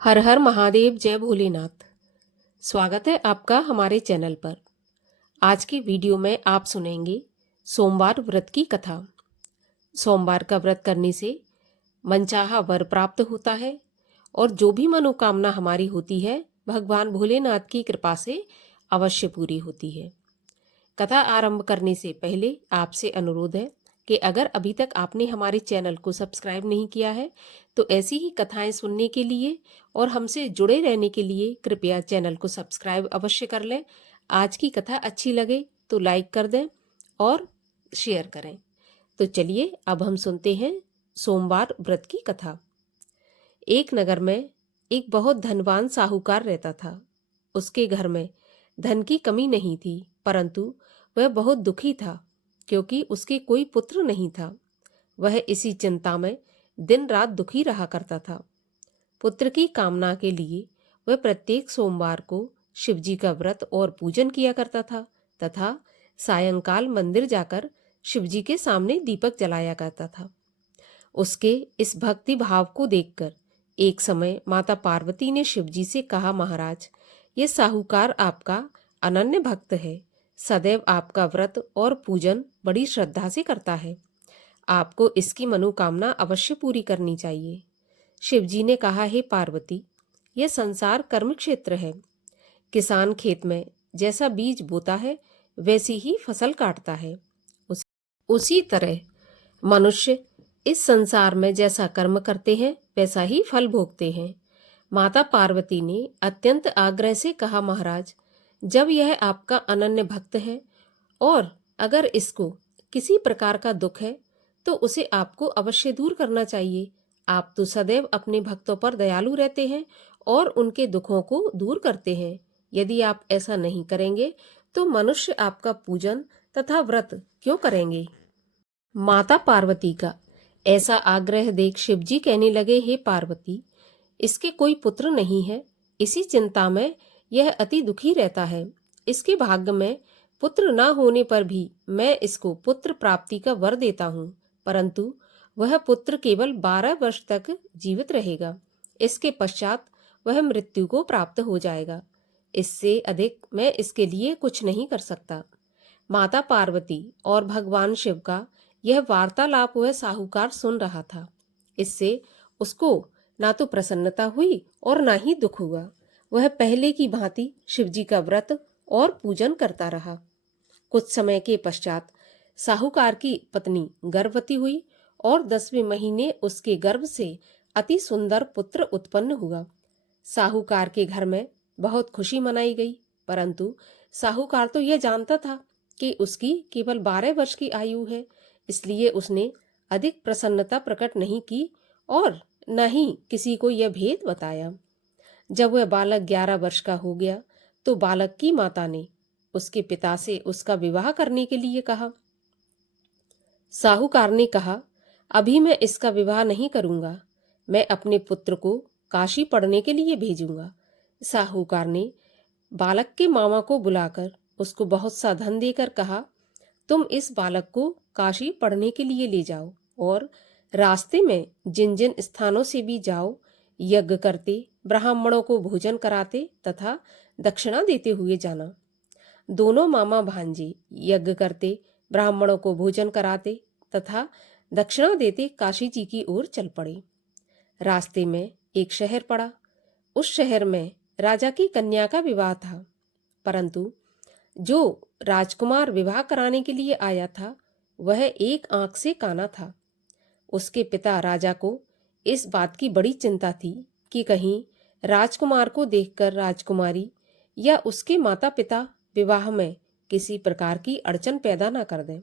हर हर महादेव, जय भोलेनाथ। स्वागत है आपका हमारे चैनल पर। आज की वीडियो में आप सुनेंगे सोमवार व्रत की कथा। सोमवार का व्रत करने से मनचाहा वर प्राप्त होता है और जो भी मनोकामना हमारी होती है भगवान भोलेनाथ की कृपा से अवश्य पूरी होती है। कथा आरंभ करने से पहले आपसे अनुरोध है कि अगर अभी तक आपने हमारे चैनल को सब्सक्राइब नहीं किया है तो ऐसी ही कथाएं सुनने के लिए और हमसे जुड़े रहने के लिए कृपया चैनल को सब्सक्राइब अवश्य कर लें। आज की कथा अच्छी लगे तो लाइक कर दें और शेयर करें। तो चलिए अब हम सुनते हैं सोमवार व्रत की कथा। एक नगर में एक बहुत धनवान साहूकार रहता था। उसके घर में धन की कमी नहीं थी, परंतु वह बहुत दुखी था क्योंकि उसके कोई पुत्र नहीं था। वह इसी चिंता में दिन रात दुखी रहा करता था। पुत्र की कामना के लिए वह प्रत्येक सोमवार को शिवजी का व्रत और पूजन किया करता था तथा सायंकाल मंदिर जाकर शिवजी के सामने दीपक जलाया करता था। उसके इस भक्ति भाव को देखकर एक समय माता पार्वती ने शिवजी से कहा, महाराज, ये साहूकार आपका अनन्य भक्त है, सदैव आपका व्रत और पूजन बड़ी श्रद्धा से करता है। आपको इसकी मनोकामना अवश्य पूरी करनी चाहिए। शिवजी ने कहा, हे पार्वती, यह संसार कर्म क्षेत्र है। किसान खेत में जैसा बीज बोता है वैसी ही फसल काटता है। उसी तरह मनुष्य इस संसार में जैसा कर्म करते हैं वैसा ही फल भोगते हैं। माता पार्वती ने अत्यंत आग्रह से कहा, महाराज, जब यह आपका अनन्य भक्त है और अगर इसको किसी प्रकार का दुख है तो उसे आपको अवश्य दूर करना चाहिए। आप तो सदैव अपने भक्तों पर दयालु रहते हैं और उनके दुखों को दूर करते हैं। यदि आप ऐसा नहीं करेंगे तो मनुष्य आपका पूजन तथा व्रत क्यों करेंगे। माता पार्वती का ऐसा आग्रह देख शिवजी कहने लगे, हे पार्वती, इसके कोई पुत्र नहीं है, इसी चिंता में यह अति दुखी रहता है। इसके भाग्य में पुत्र न होने पर भी मैं इसको पुत्र प्राप्ति का वर देता हूँ, परंतु वह पुत्र केवल 12 वर्ष तक जीवित रहेगा। इसके पश्चात वह मृत्यु को प्राप्त हो जाएगा। इससे अधिक मैं इसके लिए कुछ नहीं कर सकता। माता पार्वती और भगवान शिव का यह वार्तालाप वह साहूकार सुन रहा था। इससे उसको ना तो प्रसन्नता हुई और ना ही दुख हुआ। वह पहले की भांति शिवजी का व्रत और पूजन करता रहा। कुछ समय के पश्चात साहूकार की पत्नी गर्भवती हुई और 10वें महीने उसके गर्भ से अति सुंदर पुत्र उत्पन्न हुआ। साहूकार के घर में बहुत खुशी मनाई गई, परंतु साहूकार तो यह जानता था कि उसकी केवल 12 वर्ष की आयु है, इसलिए उसने अधिक प्रसन्नता प्रकट नहीं की और न ही किसी को यह भेद बताया। जब वह बालक 11 वर्ष का हो गया तो बालक की माता ने उसके पिता से उसका विवाह करने के लिए कहा। साहूकार ने कहा, अभी मैं इसका विवाह नहीं करूंगा, मैं अपने पुत्र को काशी पढ़ने के लिए भेजूंगा। साहूकार ने बालक के मामा को बुलाकर उसको बहुत सा धन देकर कहा, तुम इस बालक को काशी पढ़ने के लिए ले जाओ और रास्ते में जिन जिन स्थानों से भी जाओ, यज्ञ करते, ब्राह्मणों को भोजन कराते तथा दक्षिणा देते हुए जाना। दोनों मामा भांजे यज्ञ करते, ब्राह्मणों को भोजन कराते तथा दक्षिणा देते काशी जी की ओर चल पड़े। रास्ते में एक शहर पड़ा। उस शहर में राजा की कन्या का विवाह था, परंतु जो राजकुमार विवाह कराने के लिए आया था वह एक आंख से काना था। उसके पिता राजा को इस बात की बड़ी चिंता थी कि कहीं राजकुमार को देखकर राजकुमारी या उसके माता पिता विवाह में किसी प्रकार की अड़चन पैदा न कर दें।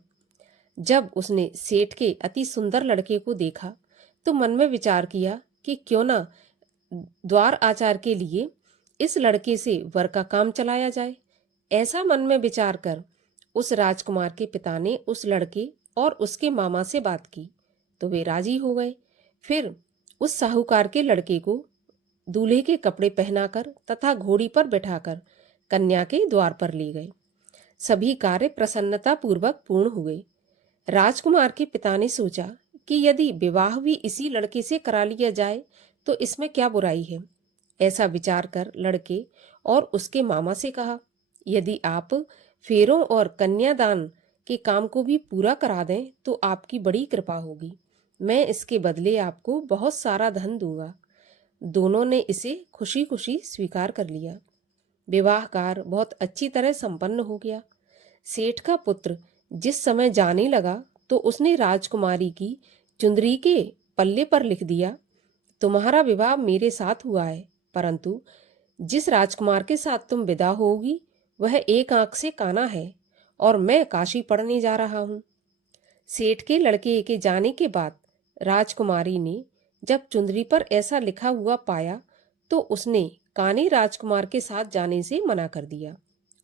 जब उसने सेठ के अति सुंदर लड़के को देखा तो मन में विचार किया कि क्यों न द्वार आचार के लिए इस लड़के से वर का काम चलाया जाए। ऐसा मन में विचार कर उस राजकुमार के पिता ने उस लड़के और उसके मामा से बात की तो वे राजी हो गए। फिर उस साहूकार के लड़के को दूल्हे के कपड़े पहनाकर तथा घोड़ी पर बैठाकर कन्या के द्वार पर ले गए। सभी कार्य प्रसन्नता पूर्वक पूर्ण हुए। राजकुमार के पिता ने सोचा कि यदि विवाह भी इसी लड़के से करा लिया जाए तो इसमें क्या बुराई है। ऐसा विचार कर लड़के और उसके मामा से कहा, यदि आप फेरों और कन्यादान के काम को भी पूरा करा दें तो आपकी बड़ी कृपा होगी। मैं इसके बदले आपको बहुत सारा धन दूंगा। दोनों ने इसे खुशी खुशी स्वीकार कर लिया। विवाह कार्य बहुत अच्छी तरह संपन्न हो गया। सेठ का पुत्र जिस समय जाने लगा तो उसने राजकुमारी की चुंदरी के पल्ले पर लिख दिया, तुम्हारा विवाह मेरे साथ हुआ है, परंतु जिस राजकुमार के साथ तुम विदा होगी वह एक आंख से काना है और मैं काशी पढ़ने जा रहा हूँ। सेठ के लड़के के जाने के बाद राजकुमारी ने जब चुंदरी पर ऐसा लिखा हुआ पाया तो उसने काने राजकुमार के साथ जाने से मना कर दिया।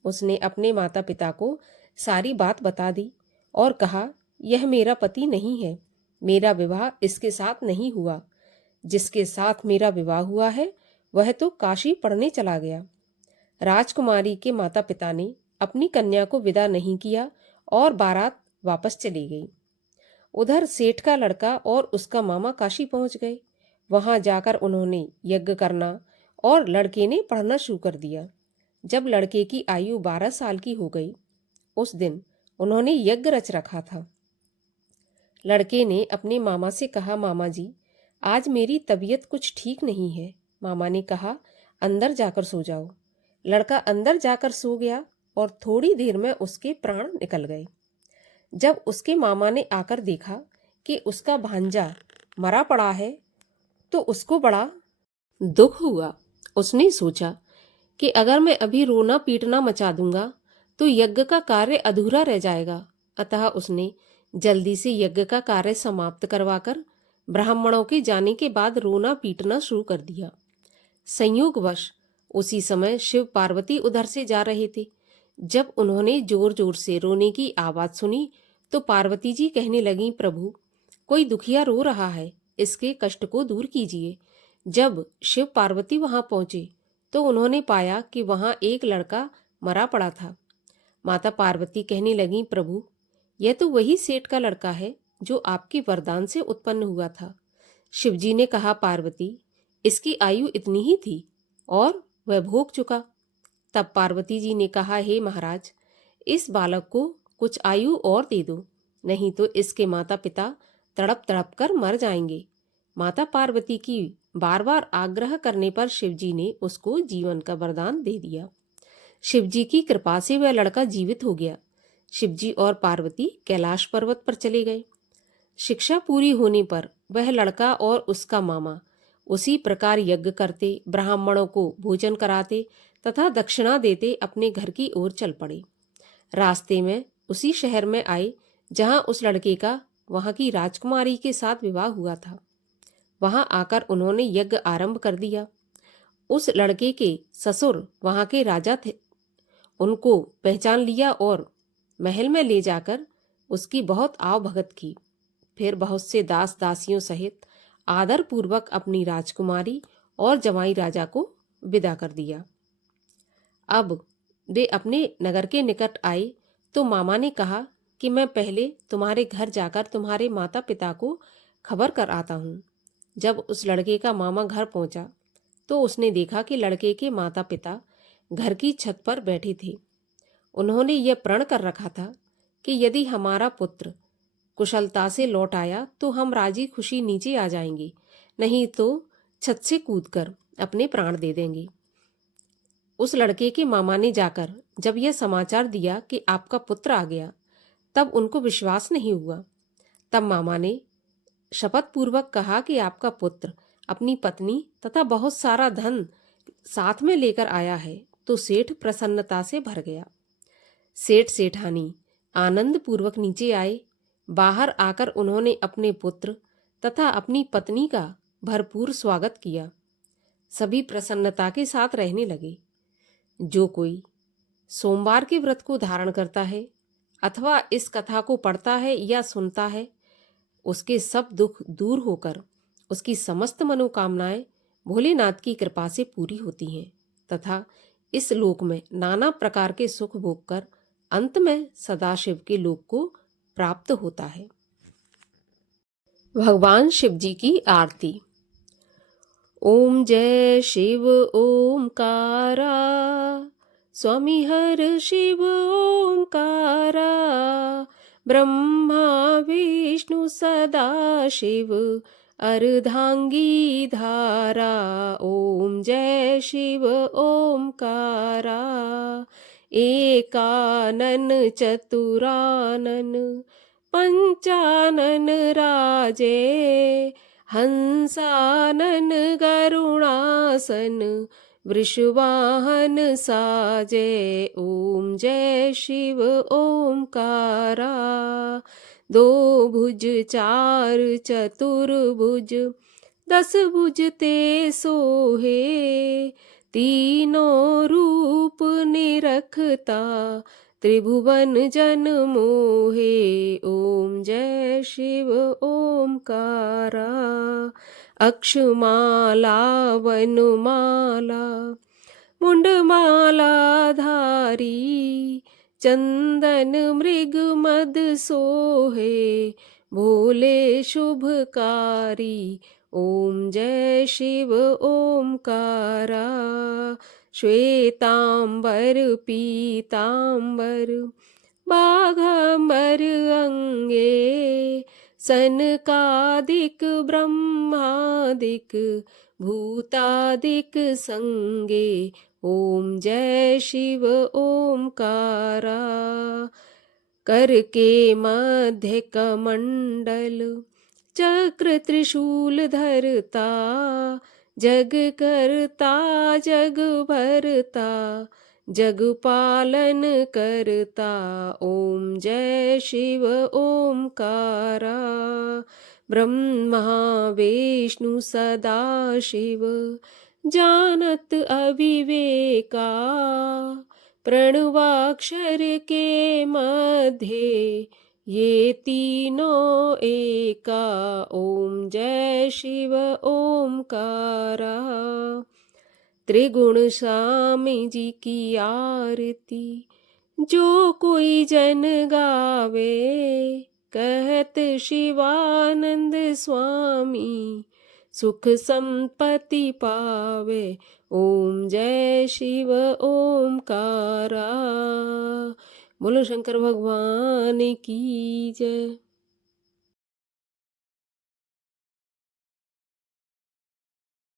उसने अपने माता पिता को सारी बात बता दी और कहा, यह मेरा पति नहीं है, मेरा विवाह इसके साथ नहीं हुआ। जिसके साथ मेरा विवाह हुआ है वह तो काशी पढ़ने चला गया। राजकुमारी के माता पिता ने अपनी कन्या को विदा नहीं किया और बारात वापस चली गई। उधर सेठ का लड़का और उसका मामा काशी पहुंच गए। वहां जाकर उन्होंने यज्ञ करना और लड़के ने पढ़ना शुरू कर दिया। जब लड़के की आयु 12 साल की हो गई, उस दिन उन्होंने यज्ञ रच रखा था। लड़के ने अपने मामा से कहा, मामा जी, आज मेरी तबीयत कुछ ठीक नहीं है। मामा ने कहा, अंदर जाकर सो जाओ। लड़का अंदर जाकर सो गया और थोड़ी देर में उसके प्राण निकल गए। जब उसके मामा ने आकर देखा कि उसका भांजा मरा पड़ा है तो उसको बड़ा दुख हुआ। उसने सोचा कि अगर मैं अभी रोना पीटना मचा दूंगा तो यज्ञ का कार्य अधूरा रह जाएगा। अतः उसने जल्दी से यज्ञ का कार्य समाप्त करवाकर ब्राह्मणों के जाने के बाद रोना पीटना शुरू कर दिया। संयोगवश उसी समय शिव पार्वती उधर से जा रहे थे। जब उन्होंने जोर जोर से रोने की आवाज सुनी तो पार्वती जी कहने लगीं, प्रभु, कोई दुखिया रो रहा है, इसके कष्ट को दूर कीजिए। जब शिव पार्वती वहां पहुंचे तो उन्होंने पाया कि वहां एक लड़का मरा पड़ा था। माता पार्वती कहने लगीं, प्रभु, यह तो वही सेठ का लड़का है जो आपके वरदान से उत्पन्न हुआ था। शिवजी ने कहा, पार्वती, इसकी आयु इतनी ही थी और वह भोग चुका। तब पार्वती जी ने कहा, हे महाराज, इस बालक को कुछ आयु और दे दो, नहीं तो इसके माता पिता तड़प तड़प कर मर जाएंगे। माता पार्वती की बार बार आग्रह करने पर शिवजी ने उसको जीवन का वरदान दे दिया। शिवजी की कृपा से वह लड़का जीवित हो गया। शिवजी और पार्वती कैलाश पर्वत पर चले गए। शिक्षा पूरी होने पर वह लड़का और उसका मामा उसी प्रकार यज्ञ करते, ब्राह्मणों को भोजन कराते तथा दक्षिणा देते अपने घर की ओर चल पड़े। रास्ते में उसी शहर में आए जहां उस लड़के का वहां की राजकुमारी के साथ विवाह हुआ था। वहां आकर उन्होंने यज्ञ आरंभ कर दिया। उस लड़के के ससुर वहां के राजा थे। उनको पहचान लिया और महल में ले जाकर उसकी बहुत आवभगत की। फिर बहुत से दास दासियों सहित आदर पूर्वक अपनी राजकुमारी और जवाई राजा को विदा कर दिया। अब वे अपने नगर के निकट आए तो मामा ने कहा कि मैं पहले तुम्हारे घर जाकर तुम्हारे माता पिता को खबर कर आता हूँ। जब उस लड़के का मामा घर पहुंचा तो उसने देखा कि लड़के के माता पिता घर की छत पर बैठे थे। उन्होंने यह प्रण कर रखा था कि यदि हमारा पुत्र कुशलता से लौट आया तो हम राजी खुशी नीचे आ जाएंगे, नहीं तो छत से कूदकर अपने प्राण दे देंगे। उस लड़के के मामा ने जाकर जब यह समाचार दिया कि आपका पुत्र आ गया, तब उनको विश्वास नहीं हुआ। तब मामा ने शपथ पूर्वक कहा कि आपका पुत्र अपनी पत्नी तथा बहुत सारा धन साथ में लेकर आया है। तो सेठ प्रसन्नता से भर गया। सेठ सेठानी आनंद पूर्वक नीचे आए। बाहर आकर उन्होंने अपने पुत्र तथा अपनी पत्नी का भरपूर स्वागत किया। सभी प्रसन्नता के साथ रहने लगे। जो कोई सोमवार के व्रत को धारण करता है अथवा इस कथा को पढ़ता है या सुनता है, उसके सब दुख दूर होकर उसकी समस्त मनोकामनाएं भोलेनाथ की कृपा से पूरी होती हैं तथा इस लोक में नाना प्रकार के सुख भोगकर अंत में सदाशिव के लोक को प्राप्त होता है। भगवान शिव जी की आरती। ओम जय शिव ओमकारा, स्वामी हर शिव ओमकारा, ब्रह्मा विष्णु सदा शिव अर्धांगी धारा। ओम जय शिव ओमकारा, एकानन चतुरानन पंचानन राजे, हंसानन गरुणासन वृषवाहन साजे। ओम जय शिव ओमकारा, दो भुज चार चतुर्भुज, 10 भुज ते सोहे, तीनों रूप निरखता त्रिभुवन जन मोहे। ओम जय शिव ओमकारा, अक्षमाला वनमाला मुंडमाला धारी, चंदन मृग मद सोहे, भोले शुभकारी। ओम जय शिव ओमकारा, श्वेतांबर पीतांबर बाघांबर अंगे, सनकादिक ब्रह्मादिक भूतादिक संगे। ओम जय शिव ओमकारा, कर के मध्य कमंडल चक्र त्रिशूल धरता, जग करता जग भरता, जग पालन करता। ओम जय शिव ओमकारा, ब्रह्मा विष्णु सदा शिव जानत अविवेका, प्रणवाक्षर के मध्य ये तीनों एका। ओम जय शिव ओमकारा, त्रिगुण स्वामी जी की आरती जो कोई जन गावे, कहत शिवानंद स्वामी सुख संपत्ति पावे। ओम जय शिव ओमकारा। बोलो शंकर भगवान की जय।